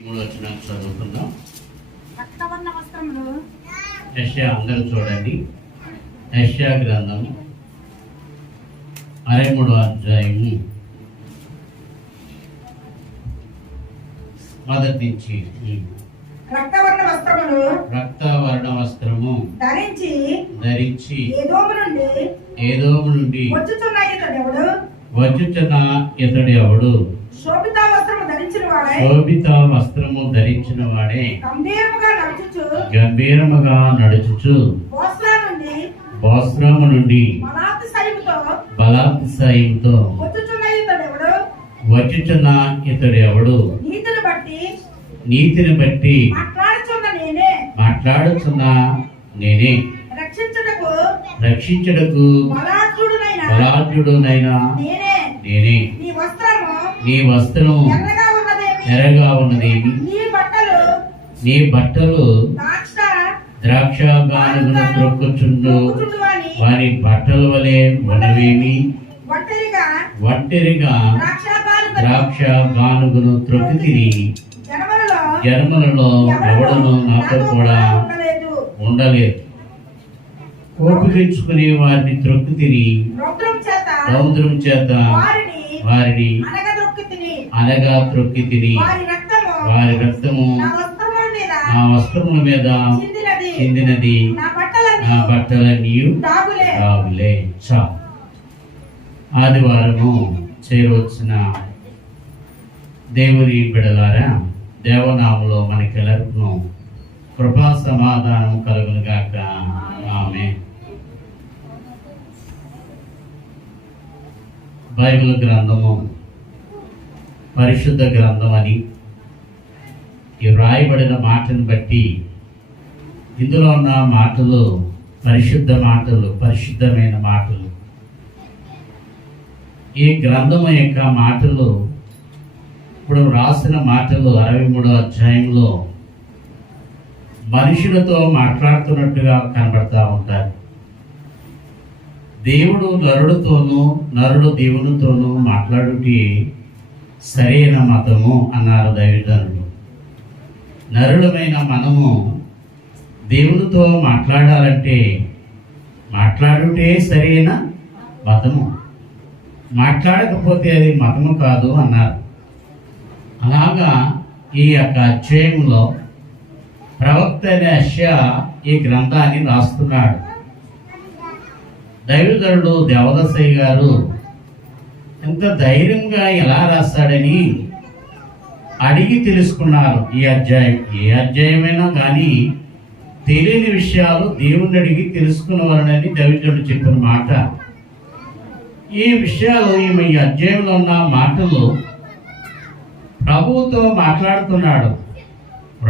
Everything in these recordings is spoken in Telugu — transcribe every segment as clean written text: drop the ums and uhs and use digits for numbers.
వచ్చిన చదువుకుందాం. రక్తవర్ణ వస్త్రములు. యెషయా అందరూ చూడండి. యెషయా గ్రంథము 63వ అధ్యాయము మొదటి నుంచి. రక్తవర్ణ వస్త్రములు రక్తవర్ణ వస్త్రము ధరించి ఏదోము నుండి వచ్చుచున్న ఇతడు ఎవడు? శోభిత వస్త్రము ధరించిన వాడే గంభీరముగా నడుచుచు బోస్రాము నుండి బలాత్సాయంతో వచ్చుచున్న ఇతడు ఎవడు? నీతిని బట్టి మాట్లాడుచున్న నేనే, రక్షించుటకు బలాఢ్యుడునైనా నేనే. నీ వస్త్రం ఎర్రగా ఉన్నదేమి? నీ బట్టలు ద్రాక్ష గానుగును త్రొక్కుచుండు వారి బట్టల వలె ఉన్నవేమి? ఒంటరిగా ద్రాక్ష గానుగును త్రొక్కితిని, జన్మలలో ఎవడను నాతో కూడా ఉండలేదు. కోపిగించుకుని వారిని త్రొక్కితిని, సముద్రం చేత వారిని అనగా త్రొక్కితిని. వారి రక్తము నా వస్త్రముల మీద చెందినది, నా బట్టలన్నీ రాగులే. ఆదివారము చేరవచ్చిన దేవుని బిడలారా, దేవనామలో మనకెల్లరికూ కృపా సమాధానం కలుగును గాక. ఆమేన్. బైబిల్ గ్రంథము పరిశుద్ధ గ్రంథం అని ఈ వ్రాయబడిన మాటను బట్టి ఇందులో ఉన్న మాటలు పరిశుద్ధ మాటలు, పరిశుద్ధమైన మాటలు. ఈ గ్రంథము యొక్క మాటలు ఇప్పుడు రాసిన మాటలు 63వ అధ్యాయంలో మనుషులతో మాట్లాడుతున్నట్టుగా కనబడతా ఉంటారు. దేవుడు నరుడితోనూ నరుడు దేవునితోనూ మాట్లాడుటే సరైన మతము అన్నారు దైవజనులు. నరుడమైన మనము దేవునితో మాట్లాడాలంటే మాట్లాడుటే సరైన మతము, మాట్లాడకపోతే అది మతము కాదు అన్నారు. అలాగా ఈ యొక్క అధ్యాయంలో ప్రవక్త అయిన యెషయా ఈ గ్రంథాన్ని రాస్తున్నాడు. దైవజనుడు దేవదాసయ్య గారు ఎంత ధైర్యంగా ఎలా రాస్తాడని అడిగి తెలుసుకున్నారు. ఈ అధ్యాయం ఏ అధ్యాయమైనా కానీ తెలియని విషయాలు దేవుణ్ణి అడిగి తెలుసుకున్నవారని దైవజనుడు చెప్పిన మాట. ఈ విషయాలు ఈ అధ్యాయంలో ఉన్న మాటలు ప్రభువుతో మాట్లాడుతున్నాడు,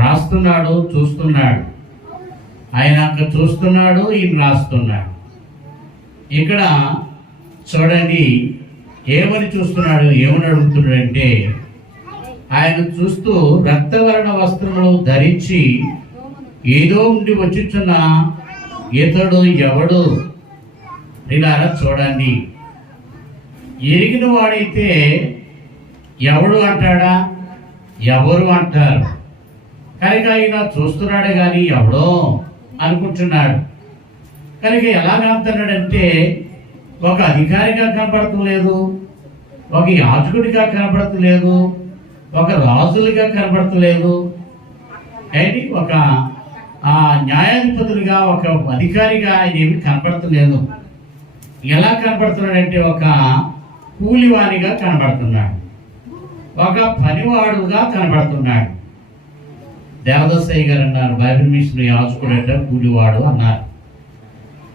రాస్తున్నాడు, చూస్తున్నాడు. ఆయన చూస్తున్నాడు, ఈయన రాస్తున్నాడు. ఇక్కడ చూడండి ఏమని చూస్తున్నాడు, ఏమని అడుగుతున్నాడంటే, ఆయన చూస్తూ రక్తవర్ణ వస్త్రములు ధరించి ఏదో ఉండి వచ్చుచున్న ఇతడు ఎవడు? ఇలా చూడండి, ఎరిగిన వాడైతే ఎవడు అంటాడా? ఎవరు అంటారు. కనుక ఆయన చూస్తున్నాడు కానీ ఎవడో అనుకుంటున్నాడు. కనుక ఎలాగంటున్నాడంటే, ఒక అధికారిగా కనబడతలేదు, ఒక యాజకుడిగా కనబడతలేదు, ఒక రాజులుగా కనబడతలేదు, ఏంటి ఒక న్యాయాధిపతులుగా, ఒక అధికారిగా ఆయన ఏమి కనబడతలేదు. ఎలా కనబడుతున్నాడంటే ఒక కూలివానిగా కనబడుతున్నాడు, ఒక పనివాడుగా కనబడుతున్నాడు. దేవదాసయ్య గారు అన్నారు, బైబిల్ మిషన్ యాజకుడు ఎట కూలివాడు అన్నారు.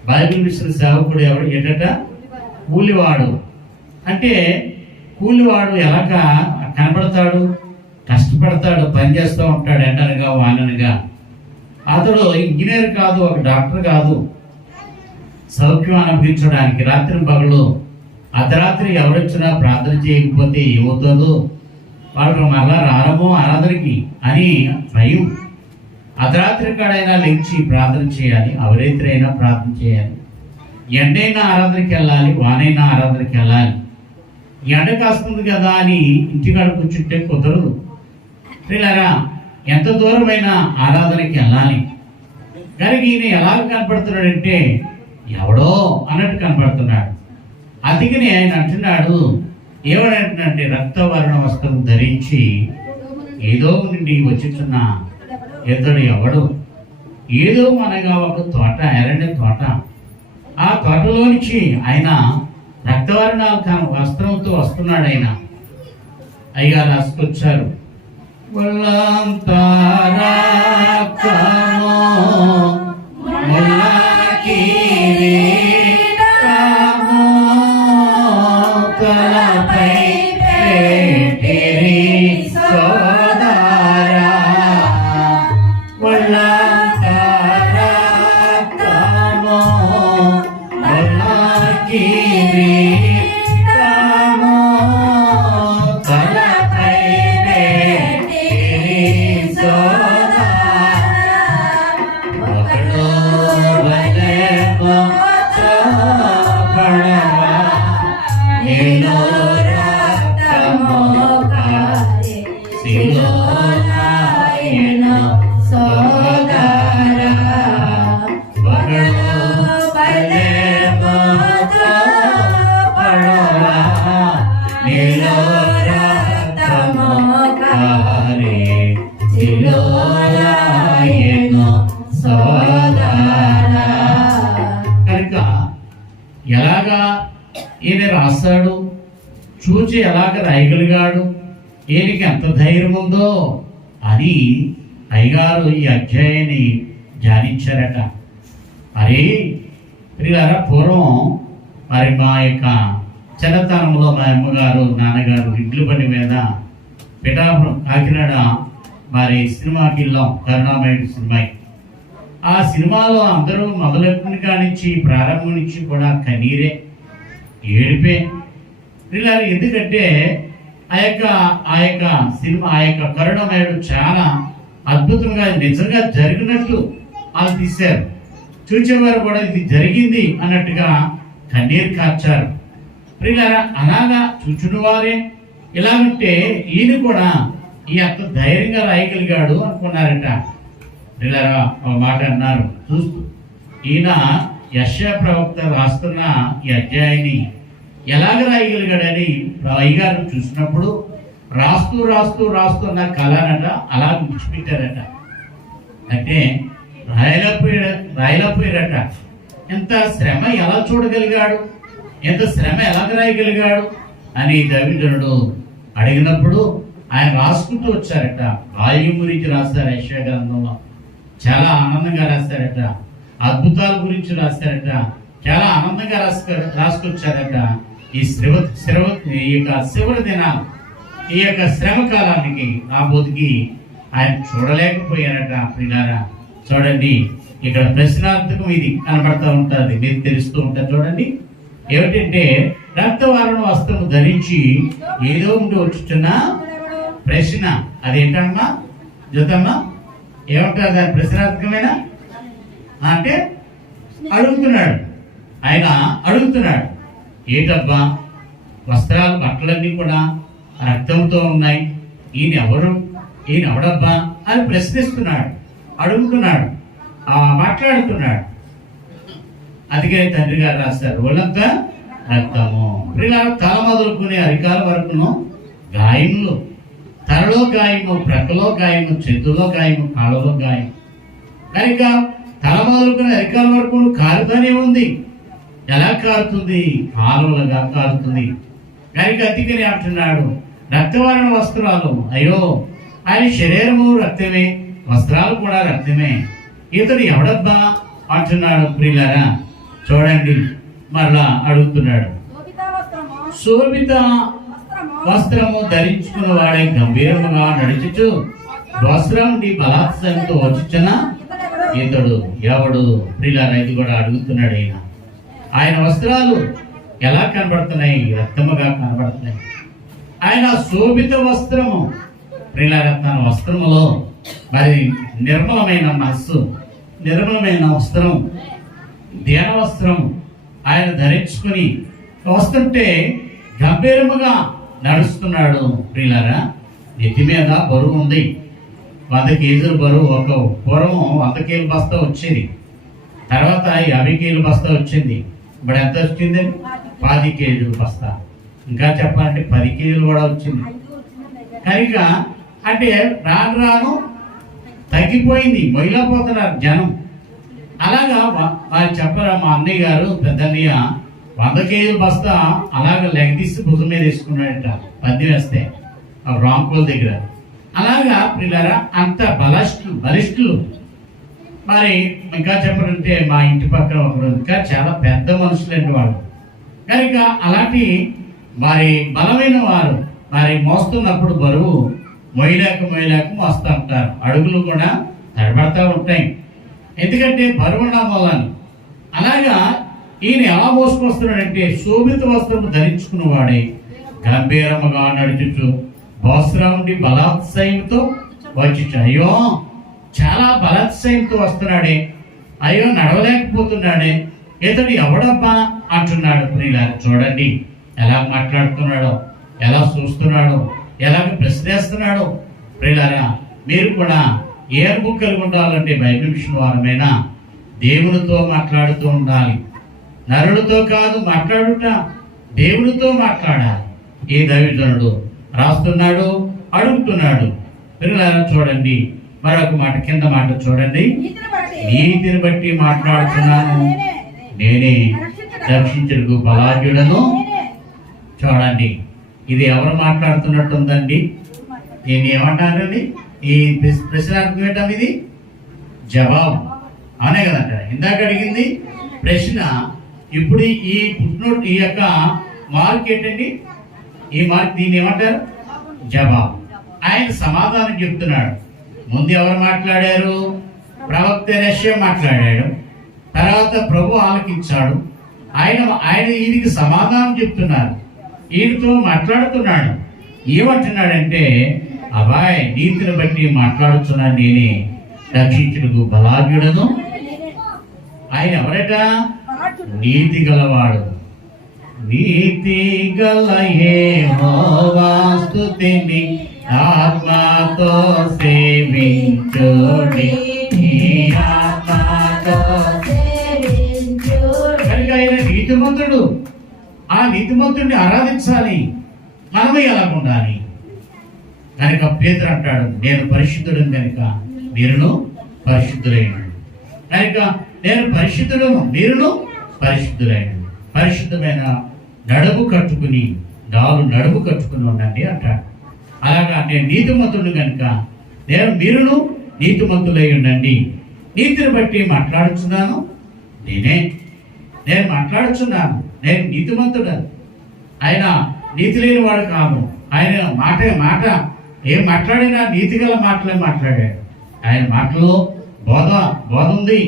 బైబిల్ మిషన్ సేవకుడు ఎవడు ఎట కూలివాడు. అంటే కూలివాడు ఎలాగా కనబడతాడు? కష్టపడతాడు, పనిచేస్తూ ఉంటాడు, ఎండనగా వాననగా. అతడు ఇంజనీర్ కాదు, ఒక డాక్టర్ కాదు. సౌఖ్యం అనుభవించడానికి రాత్రి పగలు అర్ధరాత్రి ఎవరొచ్చినా ప్రార్థన చేయకపోతే ఏమవుతుందో, వాళ్ళకు మళ్ళా రారమో ఆరాధనకి అని భయం. అర్ధరాత్రి కాడైనా లేచి ప్రార్థన చేయాలి, అవరైతే అయినా ప్రార్థన చేయాలి. ఎండైనా ఆరాధనకి వెళ్ళాలి, వానైనా ఆరాధనకి వెళ్ళాలి. ఎండ కాస్తుంది కదా అని ఇంటికాడ కూర్చుంటే కుదరదు. ప్రియులారా, ఎంత దూరమైన ఆరాధనకి వెళ్ళాలి. కానీ ఈయన ఎలా కనపడుతున్నాడంటే ఎవడో అన్నట్టు కనపడుతున్నాడు. అందుకని ఆయన అంటున్నాడు, ఏమనంటున్నాడంటే రక్తవర్ణ వస్త్రం ధరించి ఏదో నుండి వచ్చుచున్న ఇతడు ఎవడు? ఏదో అనగా ఒక తోట, ఎర్రని తోట. ఆ తోటలోంచి ఆయన రక్తవర్ణాలు తన వస్త్రంతో వస్తున్నాడు. ఆయన అయ్యగా రాసుకొచ్చారు, ఒళ్ళంతా రక్తము, ముళ్ళ కిరీటము, తలపై పెట్టిరి సోదరా. ఒళ్ళంతా రక్తము, ముళ్ళ కిరీటము, తలపై పెట్టిరి సోదరా. ఒకడు వలెమో చోపడవా, నీలో రక్తము కారే, శిలోనాయను సోదరా. ఒకడు వలెమో చోపడవా, నీలో రక్తము కారే, శిలోనాయను సోదరా. కనుక ఎలాగా ఈయన రాస్తాడు, చూచి ఎలాగ రాయగలిగాడు, ఈయనకి ఎంత ధైర్యం ఉందో అని అయ్యగారు ఈ అధ్యాయాన్ని ధ్యానించారట. మరి ప్రియులారా, పూర్వం మరి మా యొక్క చిన్నతనంలో మా అమ్మగారు నాన్నగారు ఇడ్లు బండి మీద పిఠాపురం కాకినాడ మరి సినిమాకి వెళ్ళాం, కరుణామయుడు సినిమాకి. ఆ సినిమాలో అందరూ మొదలెట్టిన కానించి ప్రారంభం నుంచి కూడా కన్నీరే, ఏడిపే. ఇలా ఎందుకంటే ఆ యొక్క సినిమా, ఆ యొక్క కరుణామయుడు చాలా అద్భుతంగా నిజంగా జరిగినట్టు వాళ్ళు తీశారు. చూచేవారు కూడా ఇది జరిగింది అన్నట్టుగా కన్నీరు కార్చారు. ప్రియులారా, అలాగా చూచుని వారే ఇలాగంటే ఈయన కూడా ఈ అంత ధైర్యంగా రాయగలిగాడు అనుకున్నారట. ప్రియులారా, ఒక మాట అన్నారు చూస్తూ, ఈయన యెషయా ప్రవక్త రాస్తున్న ఈ అధ్యాయాన్ని ఎలాగ రాయగలిగాడని అయ్యగారు చూసినప్పుడు రాస్తూ రాస్తూ రాస్తున్న కళనట అలా విడిచిపెట్టారట. అంటే రాయలేకపోయారట. ఎంత శ్రమ ఎలా చూడగలిగాడు, ఎంత శ్రమ ఎలా రాయగలిగాడు అని దైవజనుడు అడిగినప్పుడు ఆయన రాసుకుంటూ వచ్చారట. బాల్యం గురించి రాస్తారు యెషయా గ్రంథంలో, చాలా ఆనందంగా రాస్తారట. అద్భుతాల గురించి రాస్తారట, చాలా ఆనందంగా రాసుకొచ్చారట. ఈ యొక్క శివరి దినాలు, ఈ యొక్క శ్రమ కాలానికి రాబోతుకి ఆయన చూడలేకపోయారట. ప్రియులారా, చూడండి, ఇక్కడ ప్రశ్నార్థకం ఇది కనబడతా ఉంటుంది, మీరు తెలుస్తూ ఉంటారు. చూడండి, ఏమిటంటే రక్తవర్ణ వస్త్రము ధరించి ఏదో ఉండి వచ్చుచున్న ప్రశ్న. అదేంటమ్మా జ్యోతమ్మా, ఏమంటారు దాని ప్రశ్నార్థకమైన అంటే అడుగుతున్నాడు. ఆయన అడుగుతున్నాడు, ఏంటబ్బా వస్త్రాలు బట్టలన్నీ కూడా రక్తంతో ఉన్నాయి, ఈయన ఎవరు, ఈయన ఎవడబ్బా అని ప్రశ్నిస్తున్నాడు, అడుగుతున్నాడు, మాట్లాడుతున్నాడు. అందుకే తండ్రి గారు రాస్తారు, ఒళ్ళంతా రక్తము. తల మొదలుకునే అరికాల వరకును గాయములు, తలలో గాయము, ప్రక్కలో గాయము, చేతుల్లో గాయము, కాళ్ళలో గాయం. కనుక తల మొదలుకునే అరికాల వరకు కారుతూనే ఉంది. ఎలా కారుతుంది? కాలువలుగా కారుతుంది. కనుక అందుకని అంటున్నాడు, రక్తవర్ణ వస్త్రాలు, అయ్యో ఆయన శరీరము రక్తమే, వస్త్రాలు కూడా రక్తమే, ఇతడు ఎవడబ్బా అంటున్నాడు. ప్రియులారా, చూడండి, మరలా అడుగుతున్నాడు, శోభిత వస్త్రము ధరించుకున్న వాడే గంభీరముగా నడుచుచు వస్త్రం బలాత్సంతో వచ్చుచున్న ఇతడు ఎవడు? ప్రియులారా, ఇది కూడా అడుగుతున్నాడు. ఆయన వస్త్రాలు ఎలా కనబడుతున్నాయి? రక్తముగా కనబడుతున్నాయి. ఆయన శోభిత వస్త్రము. ప్రియులారా, తన వస్త్రములో మరి నిర్మలమైన మనస్సు, నిర్మలమైన వస్త్రం, ధ్యాన వస్త్రం ఆయన ధరించుకుని వస్తుంటే గంభీరముగా నడుస్తున్నాడు. ప్రియులారా, నెత్తి మీద బరువు ఉంది. 100 కేజీల బరువు. ఒక పూర్వం 100 కేజీల బస్తా వచ్చేది, తర్వాత 50 కేజీల బస్తా వచ్చింది. ఇప్పుడు ఎంత వచ్చిందండి? 10 కేజీల బస్తా. ఇంకా చెప్పాలంటే 10 కేజీలు కూడా వచ్చింది. కనుక అంటే రాను రాను తగ్గిపోయింది, మొయిలపోతున్నారు జనం. అలాగా వారు చెప్పరా, మా అన్నయ్య గారు పెద్దన్నయ్య 100 కేజీల బస్తా అలాగ లెగదీసి భుజం మీద వేసుకున్నాడట, పద్యం వేస్తే రాంకోల్ దగ్గర. అలాగా పిల్లరా అంత బలిష్ఠులు. మరి ఇంకా చెప్పాలంటే మా ఇంటి పక్కన ఒకరు ఇంకా చాలా పెద్ద మనుషులండి వాళ్ళు. కనుక అలాంటి మరి బలమైన వారు మరి మోస్తున్నప్పుడు బరువు మొయ్యలేక మోస్తూ ఉంటారు. అడుగులు కూడా తడబడతా ఉంటాయి, ఎందుకంటే బరువు ఉండడం వల్ల. అలాగా ఈయన ఎలా మోసుకొస్తున్నాడంటే శోభిత వస్త్రము ధరించుకున్నవాడే గంభీరముగా నడుచుచు బోస్రాముడి బలాత్సయంతో వచ్చి, అయ్యో చాలా బలాత్సయంతో వస్తున్నాడే, అయ్యో నడవలేకపోతున్నాడే, ఇతడు ఎవడబ్బా అంటున్నాడు. ప్రియులారా చూడండి ఎలా మాట్లాడుతున్నాడో, ఎలా చూస్తున్నాడో, ఎలాగ ప్రశ్నిస్తున్నాడో. ప్రియులారా మీరు కూడా ఏ అనుభవం కలిగి ఉండాలంటే బైబిల్ మిషన్ వారమైనా దేవునితో మాట్లాడుతూ ఉండాలి. నరుడితో కాదు మాట్లాడుట, దేవునితో మాట్లాడాలి. ఈ దైవజనుడు రాస్తున్నాడు, అడుగుతున్నాడు. పిల్లలారా చూడండి మరొక మాట, కింద మాట చూడండి. నీతిని బట్టి మాట్లాడుతున్నాను నేనే, రక్షించుటకు బలాఢ్యుడను. చూడండి ఇది ఎవరు మాట్లాడుతున్నట్టుందండి? నేను ఏమంటానండి, ఈ ప్రశ్నార్థం ఏంటం? ఇది జవాబు అనే కదంట. ఇందాక అడిగింది ప్రశ్న, ఇప్పుడు ఈ ఫుట్నోట్, ఈ యొక్క మార్క్ ఏంటండి? ఈ మార్క్ దీన్ని ఏమంటారు? జవాబు. ఆయన సమాధానం చెప్తున్నాడు. ముందు ఎవరు మాట్లాడారు? ప్రవక్త యెషయా మాట్లాడాడు, తర్వాత ప్రభు ఆలకించాడు. ఆయన ఈయనకి సమాధానం చెప్తున్నారు, ఈయనతో మాట్లాడుతున్నాడు. ఏమంటున్నాడంటే, అబ్బాయి నీతిని బట్టి మాట్లాడుతున్నాను నేనే, రక్షించుటకు బలాఢ్యుడను. ఆయన ఎవరట? నీతి గలవాడు. నీతి గల యెహోవా స్తుతిని ఆత్మతో సేవించుడి, కనుక ఆయన నీతిమంతుడు. ఆ నీతిమంతుడిని ఆరాధించాలి. మనమే ఎలా ఉండాలి? కనుక పేతురు అంటాడు, నేను పరిశుద్ధుడు కనుక మీరును పరిశుద్ధులైన. కనుక నేను పరిశుద్ధులను, మీరును పరిశుద్ధులైన. పరిశుద్ధమైన నడుము కట్టుకుని నడుము కట్టుకుని ఉండండి అంటాడు. అలాగా నేను నీతిమంతుడు కనుక మీరును నీతిమంతులై ఉండండి. నీతిని బట్టి మాట్లాడుచున్నాను నేను మాట్లాడుచున్నాను. నేను నీతిమంతుడు. ఆయన నీతి లేని వాడు కాదు. ఆయన మాట ఏం మాట్లాడినా నీతి గల మాటలే మాట్లాడాడు. ఆయన మాటలో బోధ ఉంది,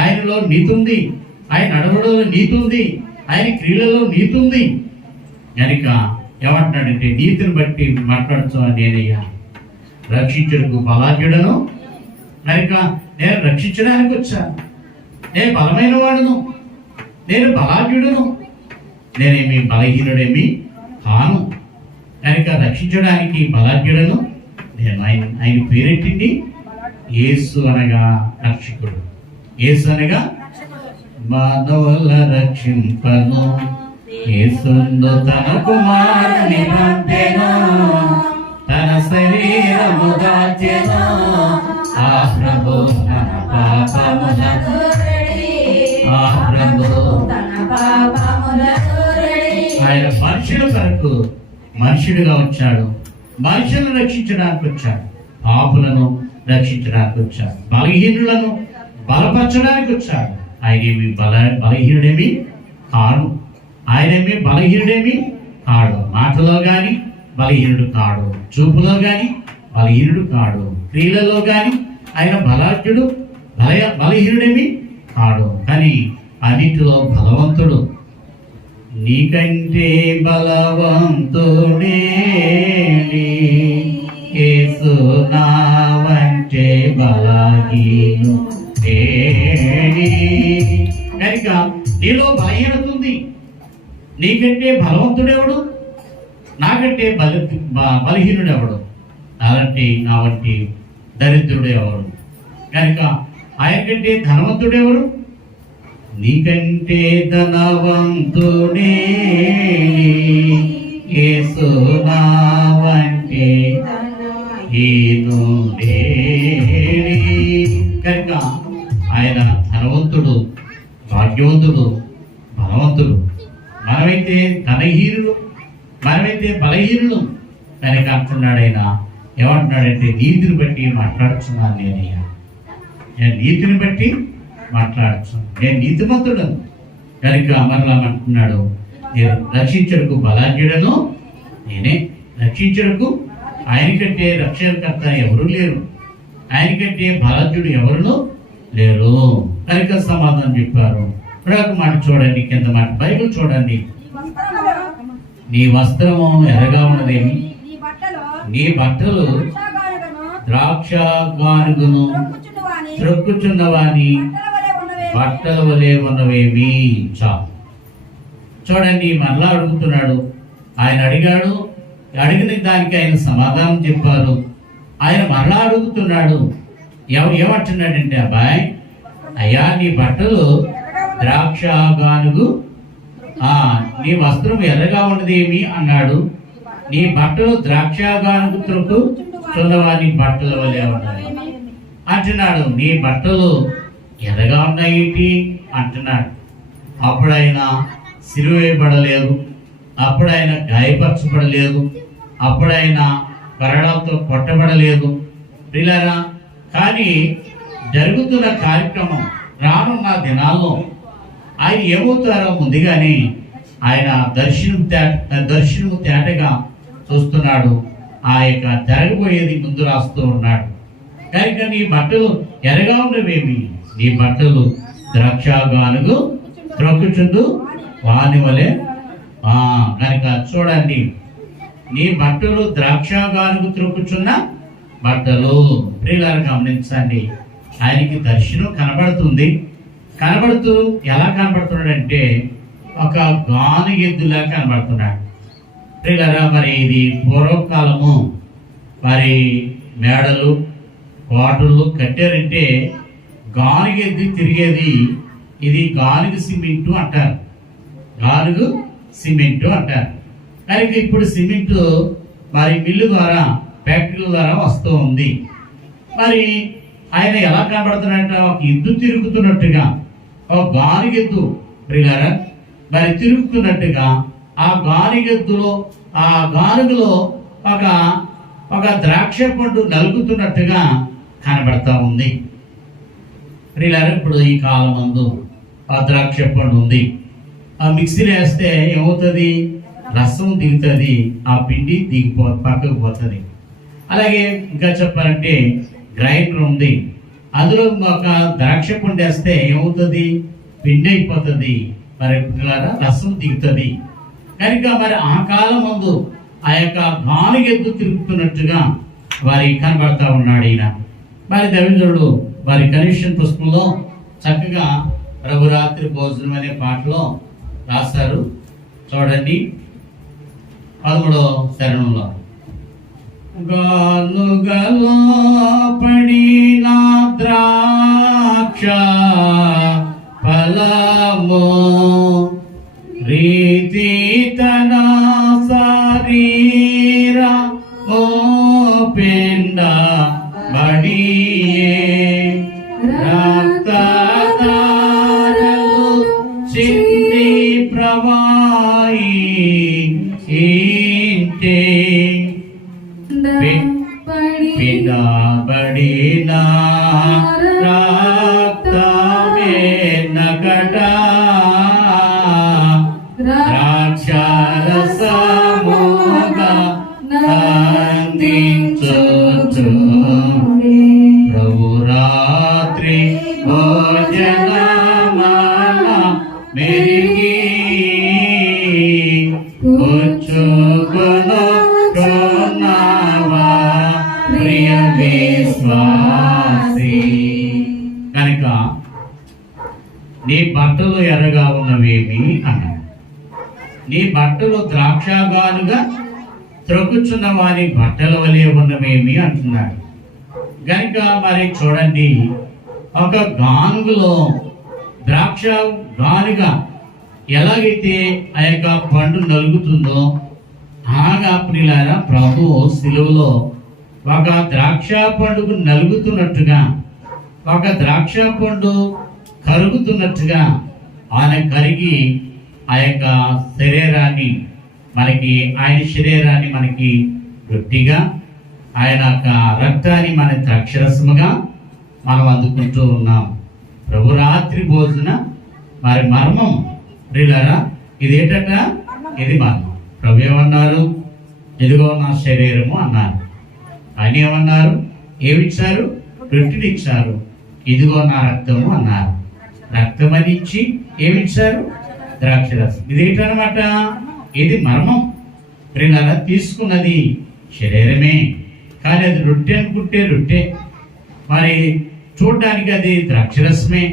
ఆయనలో నీతి ఉంది, ఆయన నడవడంలో నీతి ఉంది, ఆయన క్రియలలో నీతి ఉంది. కనుక ఏమంటున్నాడంటే నీతిని బట్టి మాట్లాడుచు నేనయ్యా, రక్షించుటకు బలాఢ్యుడను. కనుక నేను రక్షించడానికి వచ్చాను. నేను బలమైన వాడును, నేను బలాఢ్యుడను, నేనేమి బలహీనుడేమి కాను. కనుక రక్షించడానికి బలాఢ్యుడను. నేను ఆయన పేరెట్టింది యేసు అనగా రక్షకుడు. యేసు అనగా మానవుల రక్షింపను, యేసును తన కుమారుని పంపెను, తన శరీరము దాచెను. ఆ ప్రభు తన పాపములను, ఆ ప్రభు తన పాపములను. ఆయన మనుషుల కొరకు మనుషుడిగా వచ్చాడు, మనుషులను రక్షించడానికి వచ్చాడు, పాపులను రక్షించడానికి వచ్చాడు, బలహీనులను బలపరచడానికి వచ్చాడు. ఆయనేమి బలహీనుడేమి కాడు. ఆయనేమి బలహీనుడేమి కాడు. మాటలో కానీ బలహీనుడు కాడు, చూపులో కానీ బలహీనుడు కాడు, క్రియలలో కానీ ఆయన బలహీనుడేమి కాడు. కానీ అన్నిటిలో బలవంతుడు. నీకంటే బలవంతుడే యేసు, నా వంటే బలహీను. కనుక నీలో బలహీనత ఉంది. నీకంటే బలవంతుడెవడు? నాకంటే బలహీనుడెవడు? నా వంటి దరిద్రుడు ఎవరు? కనుక ఆయన కంటే ధనవంతుడు ఎవరు? నీకంటే ధనవంతుడే యేసు నా వంటి హీనుడే. కనుక ఆయన ధనవంతుడు, భాగ్యవంతుడు, బలవంతుడు. మనమైతే ధనహీనులు, మనమైతే బలహీనులు. కనుక అంటున్నాడు ఆయన, ఏమంటున్నాడంటే నీతిని బట్టి మాట్లాడుతున్నాను నేనయ్యా, నేను నీతిని బట్టి మాట్లాడుతున్నాను, నేను నీతిమంతుడను. కనుక మరలా అంటున్నాడు, నేను రక్షించడకు బలాఢ్యుడను నేనే. రక్షించడకు ఆయనకంటే రక్షణకర్త ఎవరు లేరు, ఆయనకంటే బలాఢ్యుడు ఎవరు లేరు. కనుక సమాధానం చెప్పారు. ఒక మాట చూడండి, కింద మాట బైబిల్ చూడండి. నీ వస్త్రము ఎర్రగా ఉన్నదేమి, నీ బట్టలు ద్రాక్ష గానుగును త్రొక్కుచున్నవాని బట్టల వలె ఉన్నవేమి. చూడండి, మరలా అడుగుతున్నాడు. ఆయన అడిగాడు, అడిగిన దానికి ఆయన సమాధానం చెప్పారు. ఆయన మరలా అడుగుతున్నాడు. ఏమంటున్నాడంటే, అబ్బాయి అయ్యా నీ బట్టలు ద్రాక్ష గానుగు, నీ వస్త్రం ఎర్రగా ఉన్నదేమి అన్నాడు. నీ బట్టలు ద్రాక్ష గానుగు త్రొక్కుచున్నవాని బట్టల వలె ఉన్నాయి అంటున్నాడు. నీ బట్టలు ఎర్రగా ఉన్నాయి అంటున్నాడు. అప్పుడైనా సిలువేయబడలేదు, అప్పుడైనా గాయపరచబడలేదు, అప్పుడైనా కరడాలతో కొట్టబడలేదు పిల్లరా. కానీ జరుగుతున్న కార్యక్రమం రానున్న దినాల్లో ఆయన ఏమవుతారో ముందుగానే ఆయన దర్శనము తేటగా చూస్తున్నాడు. ఆ యొక్క జరగబోయేది ముందు రాస్తూ ఉన్నాడు. కనుక నీ బట్టలు ఎర్రగా ఉన్నవేమి, నీ బట్టలు ద్రాక్ష గానుగు త్రొక్కుచుండు వాని వలె. కనుక చూడండి, నీ బట్టలు ద్రాక్ష గానుగు త్రొక్కుచున్న బట్టలు. ప్రియులారా గమనించండి, ఆయనకి దర్శనం కనబడుతుంది. కనబడుతూ ఎలా కనబడుతున్నాడంటే ఒక గానుగెద్దులా కనబడుతున్నాడు. ప్రియులారా, మరి ఇది పూర్వకాలము మరి మేడలు కోటలు కట్టారంటే గానుగెద్దు తిరిగేది. ఇది గానుగు సిమెంటు అంటారు, గానుగు సిమెంటు అంటారు. కనుక ఇప్పుడు సిమెంటు మరి మిల్లు ద్వారా, ఫ్యాక్టరీల ద్వారా వస్తూ ఉంది. మరి ఆయన ఎలా కనబడుతున్నాడంటే ఒక ఎద్దు తిరుగుతున్నట్టుగా, ఒక గానుగెద్దు ప్రియులారా మరి తిరుగుతున్నట్టుగా, ఆ గానుగెద్దులో ఆ గానుగులో ఒక ద్రాక్ష పండు నలుగుతున్నట్టుగా కనబడతా ఉంది. ప్రియులారా, ఇప్పుడు ఈ కాలం మందు ఆ ద్రాక్ష పండు ఉంది. ఆ మిక్సీలో వేస్తే ఏమవుతుంది, రసం దిగుతుంది, ఆ పిండి పక్కకు పోతుంది. అలాగే ఇంకా చెప్పాలంటే గ్రైండర్ ఉంది, అందులో ఒక ద్రాక్ష పండు వేస్తే ఏమవుతుంది, పిండి అయిపోతుంది, మరి రసం దిగుతుంది. కనుక మరి ఆ కాలం ముందు ఆ యొక్క గానుగెద్దు తిరుగుతున్నట్టుగా వారి కనబడతా ఉన్నాడు ఈయన. మరి దైవజనుడు వారి కనీషన్ పుస్తకంలో చక్కగా ప్రభురాత్రి భోజనం అనే పాటలో రాశారు. చూడండి 13వ చరణంలో, గానుగలో పడిన ద్రాక్ష ఫలము రీతి తన శరీర ఓ పిండ బడియే రక్తధారలు చింది ప్రవాహి ఇంటే పిండబడిన రక్తమే నగట ద్రాక్షరసముగా అందించుచు ప్రభు రాత్రి భోజనమాల మెరిగి పుచ్చుకొనుచున్నావా ప్రియ విశ్వాసి. కనుక నీ బట్టలు ఎర్రగా ఉన్నవేమి అన్నాడు. నీ బట్టలు ద్రాక్షగానుగా త్రొక్కుచున్న వారి బట్టల వలె ఉన్నవేమి అంటున్నాడు. గనుక మరి చూడండి, ఒక గానుగులో ద్రాక్ష గానుగ ఎలాగైతే ఆ యొక్క పండు నలుగుతుందో అలాగా ప్రియులారా ప్రభు సిలువలో ఒక ద్రాక్ష పండుగ నలుగుతున్నట్టుగా, ఒక ద్రాక్ష పండు కరుగుతున్నట్టుగా ఆయన కరిగి ఆ యొక్క శరీరాన్ని మనకి, ఆయన శరీరాన్ని మనకి రొట్టిగా, ఆయన యొక్క రక్తాన్ని మన ద్రాక్షరసముగా మనం అందుకుంటూ ఉన్నాం. ప్రభు రాత్రి భోజన మరి మర్మం ప్రియులారా ఇదేంటట, ఇది మర్మం. ప్రభు ఏమన్నారు? ఇదిగో నా శరీరము అన్నారు. ఆయన ఏమన్నారు? ఏమిచ్చారు? రొట్టెనిచ్చారు. ఇదిగో నా రక్తము అన్నారు. రక్తం అని ఇచ్చి ఏమిచ్చారు? ద్రాక్షరసం. ఇదేంటనమాట, ఇది మర్మం. ప్రియులారా తీసుకున్నది శరీరమే, కానీ అది రొట్టె అనుకుంటే రొట్టె, మరి చూడడానికి అది ద్రాక్షరసమే.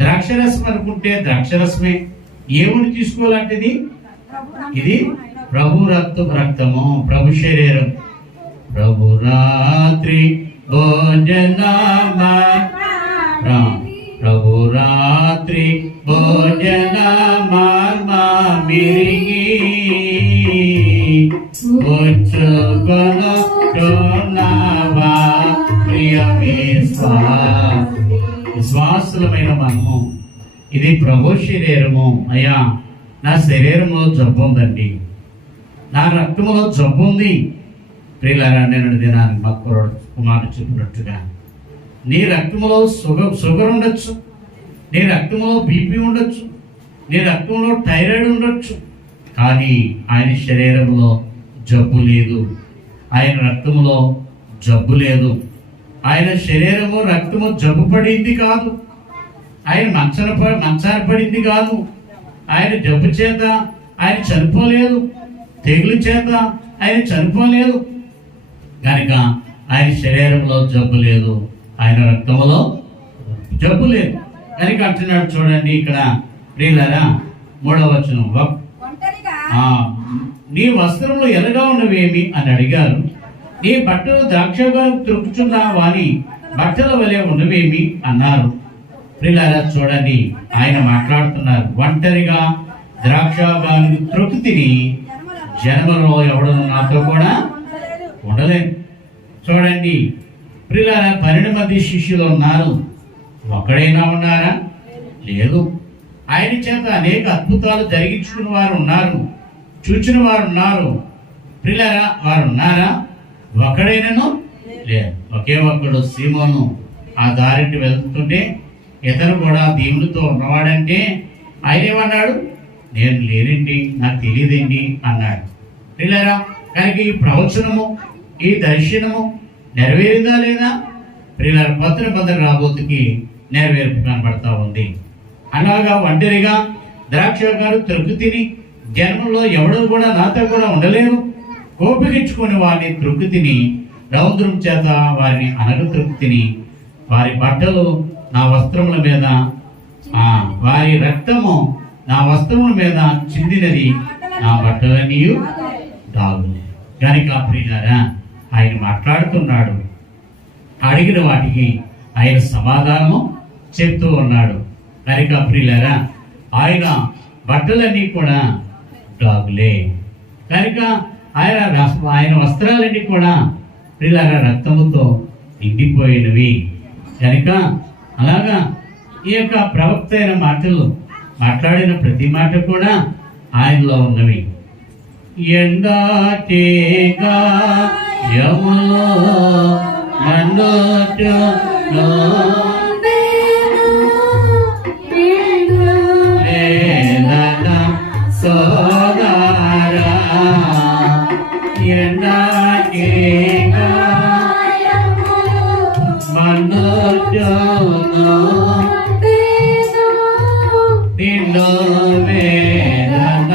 ద్రాక్షరసం అనుకుంటే ద్రాక్షరసమే. ఏముని తీసుకోవాలంటే ఇది ప్రభు రక్తము, ప్రభు శరీరం. ప్రభు రాత్రి భోజనమా, ప్రభు రాత్రి భోజనమా మిరిగి వచ్చుకొనుచున్నావా ప్రియ విశ్వాసులమైన మనము. ఇది ప్రభు శరీరము. అయ్యా నా శరీరంలో జబ్బు ఉందండి, నా రక్తంలో జబ్బు ఉంది. ప్రియులారా నేను దినానికి మా కుమారుడు చెప్పినట్టుగా నీ రక్తంలో షుగర్ ఉండొచ్చు, నీ రక్తంలో బీపీ ఉండొచ్చు, నీ రక్తంలో థైరాయిడ్ ఉండొచ్చు, కానీ ఆయన శరీరంలో జబ్బు లేదు. ఆయన రక్తంలో జబ్బు లేదు. ఆయన శరీరము రక్తము జబ్బు పడింది కాదు, ఆయన మంచాన పడింది కాదు, ఆయన జబ్బు చేత ఆయన చనిపోలేదు, తెగులు చేత ఆయన చనిపోలేదు. కనుక ఆయన శరీరంలో జబ్బు లేదు, ఆయన రక్తంలో జబ్బు లేదు. కనుక అంటున్నాడు చూడండి ఇక్కడ ప్రియులారా 3వ వచనం, నీ వస్త్రములు ఎలాగా ఉన్నవేమి అని అడిగారు. నీ బట్టలు ద్రాక్షగా త్రొక్కుచున్న వాని బట్టల వలె ఉన్నవేమి అన్నారు. ప్రియులారా చూడండి, ఆయన మాట్లాడుతున్నారు. ఒంటరిగా ద్రాక్షగాను త్రొక్కుతిని, జన్మలో ఎవడు నాతో కూడా ఉండలేదు. చూడండి ప్రియులారా 12 మంది శిష్యులు ఉన్నారు, ఒకడైనా ఉన్నారా? లేదు. ఆయన చేత అనేక అద్భుతాలు జరిగించుకున్న వారు ఉన్నారు, చూచిన వారు ఉన్నారు. ప్రియులారా వారు ఉన్నారా? ఒకడైనాను లేదు. ఒకే ఒక్కడు సీమోను ఆ దారిని వెళ్తుంటే ఇతను కూడా దేవునితో ఉన్నవాడంటే ఆయన ఏమన్నాడు? నేను లేనండి, నాకు తెలియదండి అన్నాడు. ప్రియులారా కనుక ఈ ప్రవచనము, ఈ దర్శనము నెరవేరిందా లేదా? ప్రియులారా కొత్త నిబంధన రాబోతుకి నెరవేర్పు కనబడతా ఉంది. అలాగా ఒంటరిగా ద్రాక్షగారు త్రొక్కుతిని, జన్మలో ఎవడో కూడా నాతో కూడా ఉండలేరు. కోపిగించుకుని వారిని త్రొక్కుతిని, రౌద్రం చేత వారిని త్రొక్కుతిని, వారి బట్టలు నా వస్త్రముల మీద, వారి రక్తము నా వస్త్రముల మీద చిందినది, నా బట్టలన్నీ దాగులే. కనుక ప్రియులారా ఆయన మాట్లాడుతున్నాడు, అడిగిన వాటికి ఆయన సమాధానము చెప్తూ ఉన్నాడు. కనుక ప్రియులారా ఆయన బట్టలన్నీ కూడా డాగులే. కనుక ఆయన వస్త్రాలన్నీ కూడా ప్రియులారా రక్తముతో నిండిపోయినవి. కనుక అలాగా ఈ యొక్క ప్రవక్త అయిన మాటలు మాట్లాడిన ప్రతి మాట కూడా ఆయనలో ఉన్నవి. ఎండాటేగా యములో మండోటలో సోదరా ఎండాటేగా మండోటలో నిండు వేదన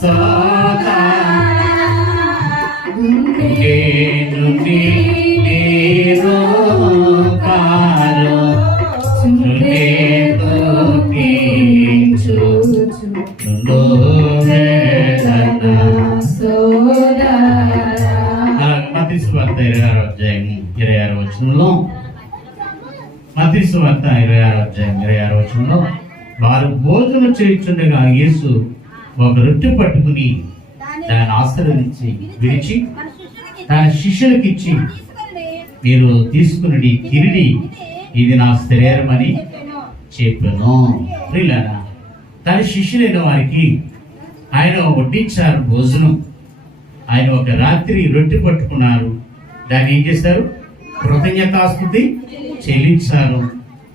సోదరా నుండి నీరు కారు వేదన సోదరా మత్తయి సువార్త 26 వారు భోజనం చేయుచుండగా యేసు ఒక రొట్టె పట్టుకుని దాన్ని ఆశీర్వదించి విరిచి తన శిష్యులకు ఇచ్చి, మీరు తీసుకుని తిరిగి ఇది నా శరీరం అని చెప్పాను. ప్రియులారా, తన శిష్యులైన వారికి ఆయన వడ్డించారు భోజనం. ఆయన ఒక రాత్రి రొట్టె పట్టుకున్నారు, దాన్ని ఏం చేశారు? కృతజ్ఞతాస్తుతి చెల్లించారు.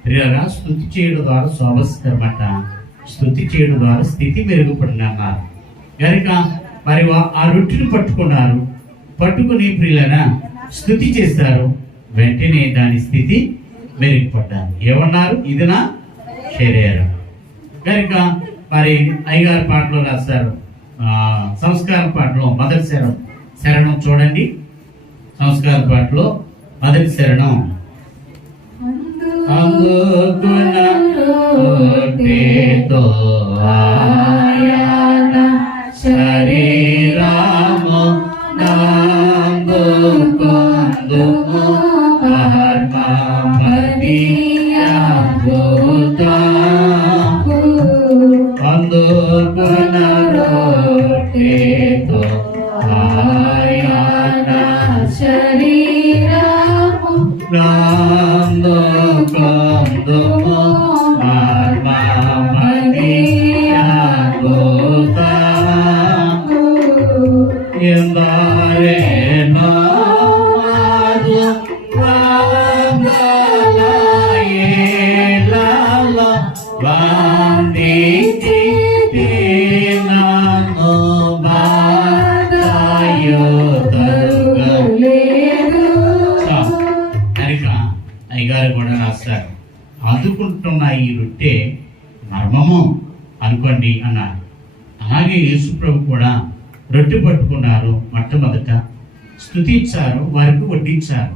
ప్రియులారా, స్తుతి చేయడం ద్వారా శోభస్కరమట, స్తుతి చేయడం ద్వారా స్థితి మెరుగుపడినారు కనుక మరి ఆ రొట్టెను పట్టుకున్నారు. పట్టుకుని ప్రియులారా స్తుతి చేశారు. వెంటనే దాని స్థితి మెరుగుపడ్డారు. ఏమన్నారు? ఇది నా శరీరం. కనుక మరి అయ్యగారి పాటలో రాశారు, సంస్కార పాటలో మొదటి శరణం చూడండి. సంస్కార పాటలో మొదటి శరణం, అందుకున్న రొట్టెతో ఆయన శరీరము నందుకొందుము పరమపతి అద్భుతము. అందుకున్న రొట్టెతో ఆయన శరీరము నందుకొందుము పరమపతి అద్భుతము. ఎందరేనో మారు వందలాయేలలో వందించి తినను బాధయుతరుగలేదు. కనుక అయ్యగారు కూడా రాస్తారు, అందుకుంటున్న ఈ రొట్టె మర్మము అనుకోండి అన్నారు. అలాగే యేసు ప్రభు కూడా రొట్టె పట్టుకున్నారు. మొట్టమొదట స్తుతించారు, వారికి వడ్డించారు.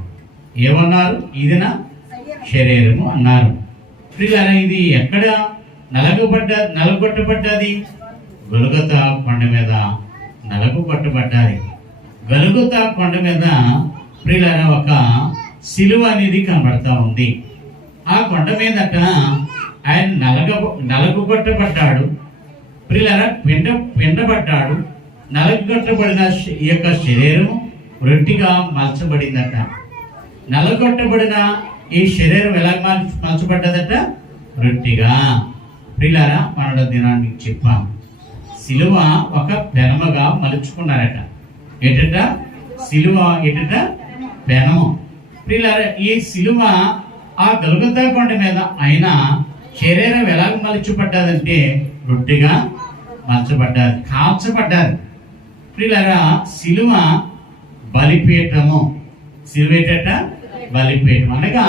ఏమన్నారు? ఇది నా శరీరము అన్నారు. ప్రియులారా, ఇది ఎక్కడ నలగొట్టబడ్డది? గొలగొతా కొండ మీద నలగొట్టబడ్డది. గొలగొతా కొండ మీద ప్రియులారా ఒక సిలువ అనేది కనబడతా ఉంది. ఆ కొండ మీదట ఆయన నలగొట్టబడ్డాడు. ప్రియులారా పిండబడ్డాడు. నలగొట్టబడిన ఈ యొక్క శరీరం రొట్టిగా మలచబడిందట. నలగొట్టబడిన ఈ శరీరం ఎలా మలచబడ్డదట? రొట్టిగా. ప్రియులారా, మన దినాన్ని చెప్పాం, సిలువ ఒక పెనమగా మలుచుకున్నారట. ఏటట? సిలువ ఏటట? పెనము. ప్రియులారా, ఈ సిలువ ఆ గొల్గొతా కొండ మీద ఆయన శరీరం ఎలా మలచబడ్డదంటే రొట్టిగా మలచబడ్డారు, కాల్చబడ్డారు. ప్రియులారా, సిలువ బలిపీఠము. సిలువ ఏంటట? బలిపీఠం. అనగా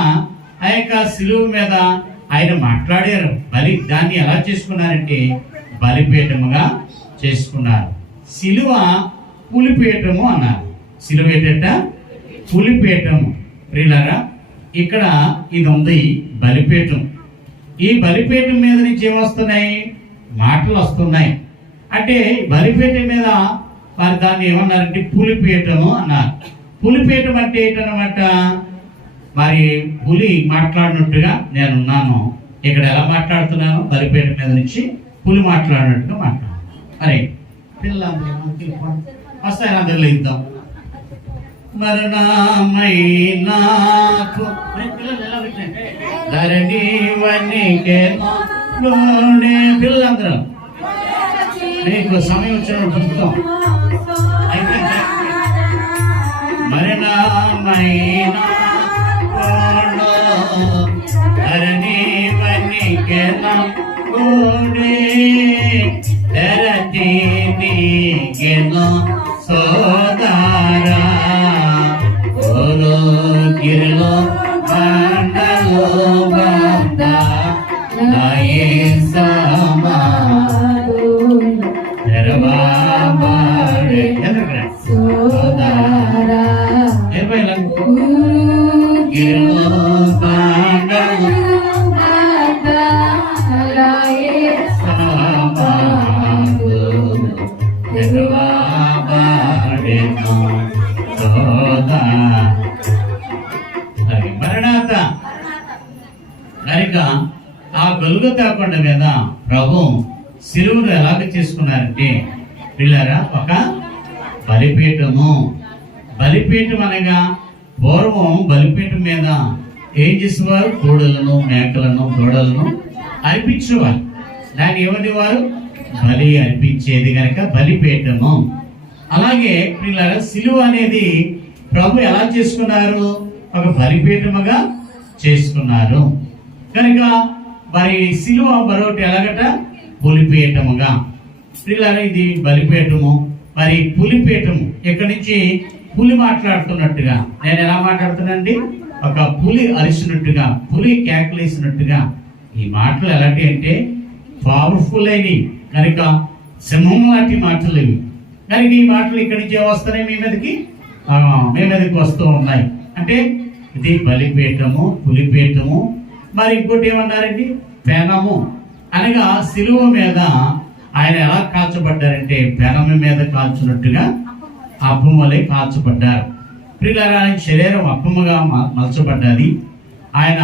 ఆ యొక్క సిలువ మీద ఆయన మాట్లాడారు. దాన్ని ఎలా చేసుకున్నారంటే బలిపీఠముగా చేసుకున్నారు. సిలువ పులిపీఠము అన్నారు. సిలువ ఏంటట? పులిపీఠము. ప్రియులారా, ఇక్కడ ఇది ఉంది బలిపీఠం. ఈ బలిపీఠం మీద నుంచి ఏమొస్తున్నాయి? మాటలు వస్తున్నాయి. అంటే బలిపీఠం మీద మరి దాన్ని ఏమన్నారంటే పులిపీఠము అన్నారు. పులిపీఠం అంటే ఏంటన్నమాట? మరి పులి మాట్లాడినట్టుగా నేనున్నాను. ఇక్కడ ఎలా మాట్లాడుతున్నాను? బలిపీఠం మీద నుంచి పులి మాట్లాడినట్టుగా మాట్లాడుతున్నాను. అరే పిల్లలందరూ వస్తాయి, అందరిలో ఇద్దాం. మరణమైనా పిల్లలందరూ నీకు సమయం వచ్చినప్పుడు పుస్తకం మరణమైనా సోదారా గిరిలో మండలో బంద కనుక ఆ గొల్గొతా కొండ మీద ప్రభు సిలువను ఎలాగ చేసుకున్నారంటే పిల్లరా, ఒక బలిపీఠం అనగా పూర్వం బలిపీఠం మీద ఏం చేసేవారు? కోడలను, మేకలను, దూడలను అర్పించేవారు. దాన్ని ఏమనేవారు? బలి అర్పించేది కనుక బలిపీఠము. అలాగే పిల్లరా, సిలువ అనేది ప్రభు ఎలా చేసుకున్నారు? ఒక బలిపీఠముగా చేసుకున్నారు. కనుక మరి సిలువ మరొకటి ఎలాగట? పులిపీఠముగా. పిల్లరా, ఇది బలిపీఠము, మరి పులిపీఠము. ఇక్కడి నుంచి పులి మాట్లాడుతున్నట్టుగా, నేను ఎలా మాట్లాడుతున్నానండి? ఒక పులి అరిసినట్టుగా, పులి కేకలేసినట్టుగా. ఈ మాటలు ఎలాంటి అంటే పవర్ఫుల్ అయినవి కనుక, సింహం లాంటి మాటలు ఇవి. కనుక ఈ మాటలు ఇక్కడి నుంచి వస్తున్నాయి, మీ మీదకి వస్తూ ఉన్నాయి. అంటే ఇది బలిపీఠము, పులిపీఠము. మరి ఇంకోటి ఏమన్నారండి? పెనము అనగా సిలువ మీద ఆయన ఎలా కాల్చబడ్డారంటే పెనము మీద కాల్చున్నట్టుగా అప్పం వలె కాల్చబడ్డారు. ప్రియులారా, ఆయన శరీరం అప్పముగా మలచబడ్డది. ఆయన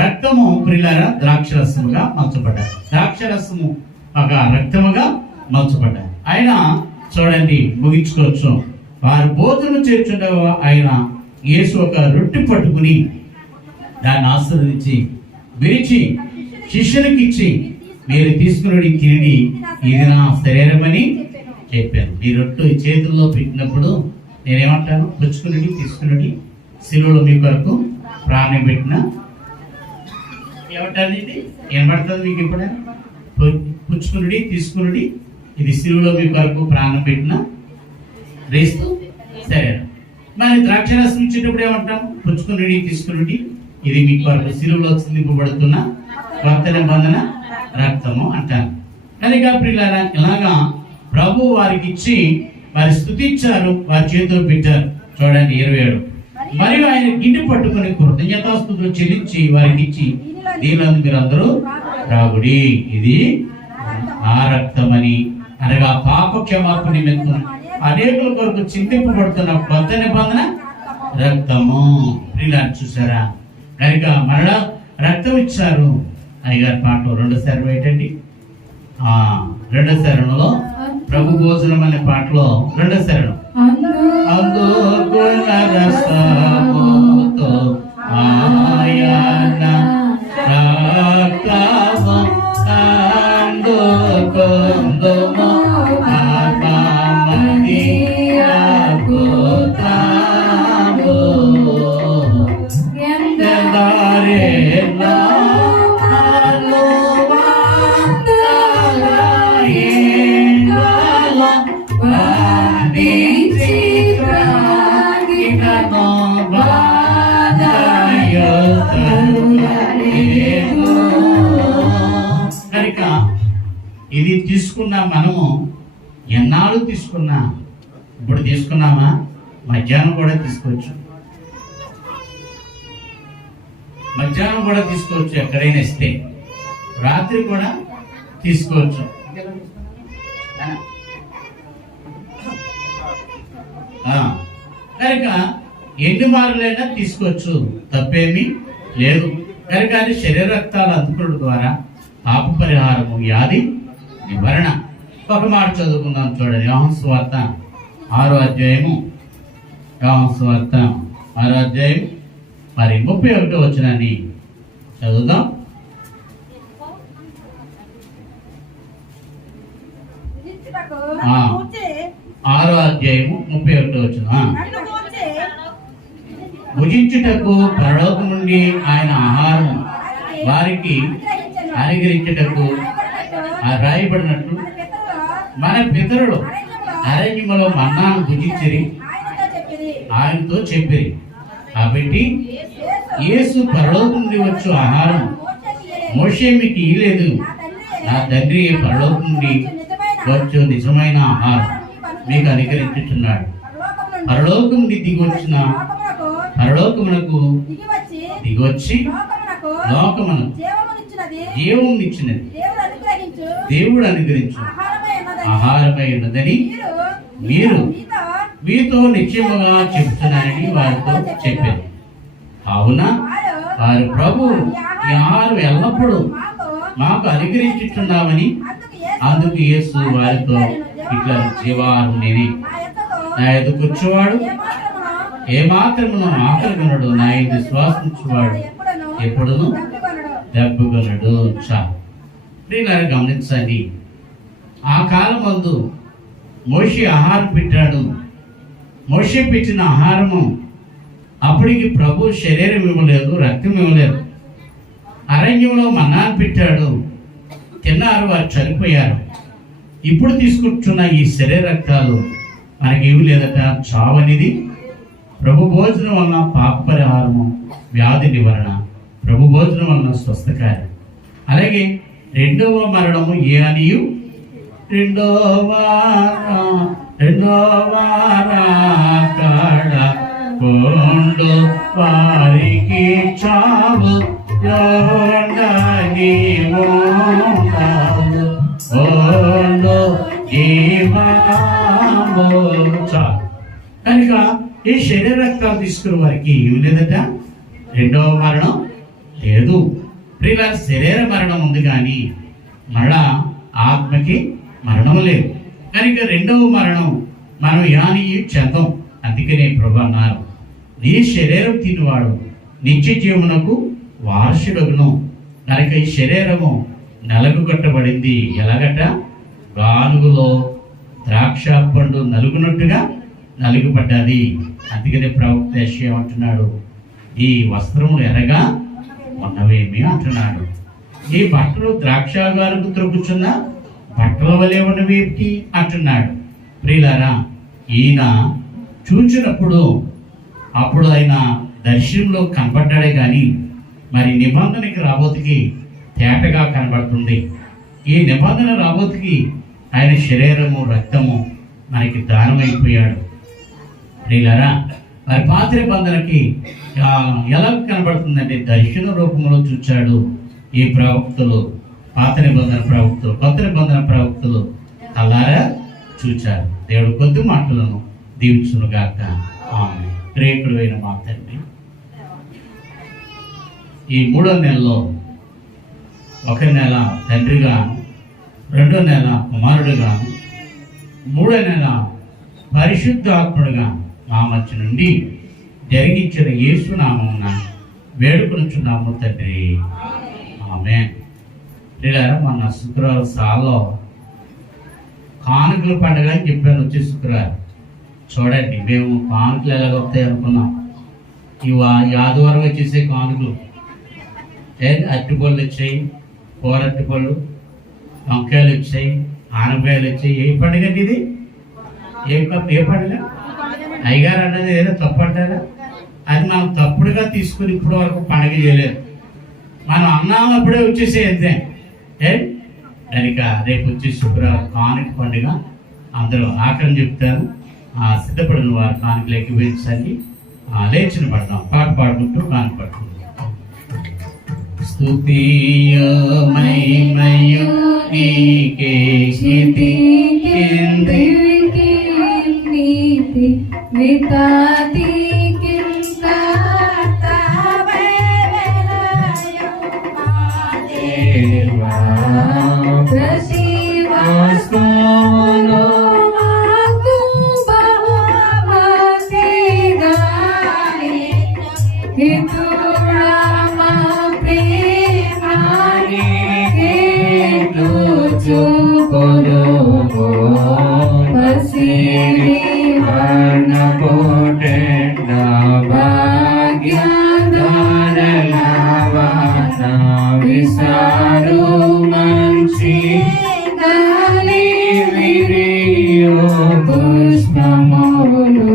రక్తము ప్రియులారా ద్రాక్షరసముగా మలచబడ్డారు. ద్రాక్షరసము ఒక రక్తముగా మలచబడ్డారు. ఆయన చూడండి, ముగించుకోవచ్చు. వారు భోజనం చేర్చుండగా ఆయన యేసు ఒక రొట్టె పట్టుకుని దాన్ని ఆశీర్వదించి విరిచి శిష్యునికి ఇచ్చి, మీరు తీసుకుని తిని, ఇది నా శరీరం అని చెప్పాను. ఈ రొట్టె చేతుల్లో పెట్టినప్పుడు నేనేమంటాను? పుచ్చుకుని తీసుకుని సిలువలో మీ కొరకు ప్రాణం పెట్టిన ఏమంటాను? ఇది ఏమపడుతుంది మీకు? ఎప్పుడైనా పుచ్చుకుని తీసుకుని, ఇది సిలువలో మీ కొరకు ప్రాణం పెట్టిన రేస్తూ శరీరం. మరి ద్రాక్షరసం ఇచ్చేటప్పుడు ఏమంటాం? పుచ్చుకుని తీసుకుని, ఇది మీ కొరకు సిలువలో చిందింపబడుతున్న కొత్త నిబంధన రక్తము అంటారు. కనుక ప్రియులారా, ఇలాగా ప్రభు వారికి ఇచ్చి వారి స్తుతించారు, వారి చేతులు పెట్టారు. చూడండి 27. మరియు ఆయన గిన్నె పట్టుకుని కృతజ్ఞతాస్తుతులు చెల్లించి వారికి ఇచ్చి, దీనిలో మీరు అందరూ త్రాగుడి, ఇది ఆ రక్తమని, అనగా పాప క్షమాపణ నిమిత్తం అనేకుల కొరకు చింతింపబడుతున్న కొత్త నిబంధన రక్తము. ప్రియులారా, చూసారా? కనుక మరలా రక్తం ఇచ్చారు. అయ్యగారి పాటలో 2వ శరణం ఏంటండి? 2వ శరణంలో ప్రభు భోజనం అనే పాటలో 2వ శరణం, అందుకున్న రసముతో ఆయన రక్తము అందుకొందుము ఆత్మమది అద్భుతము ఎందరెలా కనుక ఇది తీసుకున్నా మనము ఎన్నాళ్ళు తీసుకున్నా, ఇప్పుడు తీసుకున్నామా? మధ్యాహ్నం కూడా తీసుకోవచ్చు, మధ్యాహ్నం కూడా తీసుకోవచ్చు, ఎక్కడైనా ఇస్తే రాత్రి కూడా తీసుకోవచ్చు. కనుక ఎన్ని మార్లైనా తీసుకోవచ్చు, తప్పేమీ లేదు. కనుక అది శరీర రక్తాలు అందుకోవడం ద్వారా పాప పరిహారము, వ్యాధి నివారణ. ఒక మాట చదువుకుందాం, చూడండి. యోహాను సువార్త 6వ అధ్యాయము, యోహాను సువార్త 6వ అధ్యాయం మరి 31వ వచనాన్ని చదువుదాం. 6వ అధ్యాయము 31వ వచనం. భుజించుటకు పరలోకం నుండి ఆయన ఆహారం వారికి అనుగ్రహించుటకు రాయబడినట్లు మన పితరులు అరణ్యములో మన్నాను భుజించిరి, ఆయనతో చెప్పిరి. కాబట్టి యేసు పరలోకం నుండి వచ్చు ఆహారం మోషే మీకు ఇయ్యలేదు, నా తండ్రి పరలోకం నుండి వచ్చు నిజమైన ఆహారం మీకు అనుగ్రహించుచున్నాడు. పరలోకం నుండి దిగొచ్చిన పరలోకమునకు దిగొచ్చి లోకమునకు జీవమునిచ్చినది దేవుడు అనుగ్రహించు ఆహారమై ఉన్నదని మీరు మీతో నిశ్చయముగా చెప్తున్నానని వారితో చెప్పారు. కావున వారు ప్రభు ఈ ఆహారం ఎల్లప్పుడూ మాకు అనుగ్రహించుచున్నామని అందుకు యేసు వారితో ఇట్లా జీవాహారం నేనే, నా ఎదుకు వచ్చేవాడు ఏమాత్రమును ఆకలిగొనడు, నా ఇది శ్వాసించువాడు ఎప్పుడును దెబ్బగొనడు. ప్రియులారా గమనించండి, ఆ కాలం మందు మోషే ఆహారం పెట్టాడు. మోషే పెట్టిన ఆహారము అప్పటికి ప్రభు శరీరం ఇవ్వలేదు, రక్తం ఇవ్వలేదు. అరణ్యంలో మన్నాను పెట్టాడు, తిన్నారు, వారు చనిపోయారు. ఇప్పుడు తీసుకుంటున్న ఈ శరీర రక్తాలు మనకి ఏమి లేదట, చావనిది. ప్రభు భోజనం వలన పాప పరిహారము, వ్యాధి నివారణ, ప్రభు భోజనం వలన స్వస్థకార్యం. అలాగే రెండవ మరణము ఏ అనియు రెండవ కాడ కొండు వారికి చావు కనుక ఈ శరీర రక్తాలు తీసుకున్న వారికి ఏమి లేదట, రెండవ మరణం లేదు. ప్రియుల శరీర మరణం ఉంది కానీ మళ్ళా ఆత్మకి మరణం లేదు. కనుక రెండవ మరణం మనం యాని చెందం. అందుకనే ప్రభు అన్నారు, నీ శరీరం తినివాడు నిత్య జీవనకు వారసుడగును. కనుక ఈ శరీరము నలుగు కట్టబడింది. ఎలాగట, గానుగులో ద్రాక్ష పండు నలుగునట్టుగా నలుగుపడ్డది. అందుకనే ప్రవక్త యెషయా అంటున్నాడు, ఈ వస్త్రములు ఎరగా ఉన్నవేమి అంటున్నాడు. ఈ బట్టలు ద్రాక్ష గానుగు త్రొక్కుచున్న బట్టల వలె ఉన్నవేమిటి అంటున్నాడు. ప్రియులారా, ఈయన చూచినప్పుడు అప్పుడు ఆయన దర్శనంలో కనబడ్డాడే కానీ మరి నిబంధనకి రాబోతుకి తేటగా కనబడుతుంది. ఈ నిబంధన రాబోతుకి ఆయన శరీరము రక్తము మనకి దానమైపోయాడు. ప్రియులారా, మరి పాత నిబంధనకి ఎలా కనబడుతుందంటే దర్శన రూపంలో చూచాడు ఈ ప్రవక్తలు. పాత నిబంధన ప్రవక్తలు, కొత్త నిబంధన ప్రవక్తలు అలారా చూచారు. దేవుడు కొద్ది మాటలను దీవించునుగాక. ఆమె ప్రేకుడైన మా తండ్రి, ఈ 3వ నెలలో 1 నెల తండ్రిగా, 2వ నెల కుమారుడుగా, 3వ నెల పరిశుద్ధాత్ముడుగా మా మధ్య నుండి జరిగించిన యేసు నామమున వేడుకొనుచున్నాము తండ్రి. ఆమేన్. ప్రియులారా, మన శుక్రవారం సాల్లో కానుకల పండుగ అని చెప్పాను. వచ్చే శుక్రవారం చూడండి, మేము కానుకలు ఎలాగ వస్తాయి అనుకున్నాం. ఈ ఆదివారం వచ్చేసే కానుకలు అరటిపళ్ళు వచ్చాయి, కూరట్టిపళ్ళు, వంకాయలు వచ్చాయి, ఆనపకాయలు వచ్చాయి. ఏ పండుగ అండి ఇది? ఏ పండుగ? అయ్యగారు అన్నది ఏదో తప్పు అంటారా? అది మనం తప్పుడుగా తీసుకుని ఇప్పటి వరకు పండుగ చేయలేదు. మనం అన్నప్పుడే వచ్చేసే అంతే. కనుక రేపు వచ్చే శుక్రవారం కానుక పండుగ. అందరూ ఆఖరిని చెప్తారు, సిద్ధపడిన వారు కానుకలు ఎక్కిపించండి. లేచిన పడదాం, పాట పాడుకుంటూ కానుక పడుతుంది. స్తుతియో మహిమయో నీకే స్తుతి నీతి వితాతి కింత తావేలయో దేవా ప్రసివాస్తోలో మాకు బహుమతి గాని హితురామా ప్రేమాని కేటు చూపలో పసిరి వర్ణకోటెండ భాగ్యదానలవాన విసారు మంచి గాలి విరియో పుష్పములు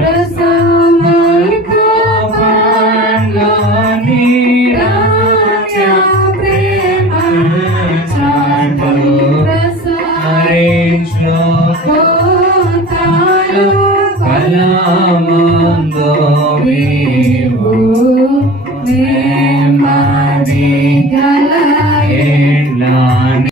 రసమల్కో పండ్లని రాజా ప్రేమ చాటు ప్రసారించు కోతాలు కలమందో వివో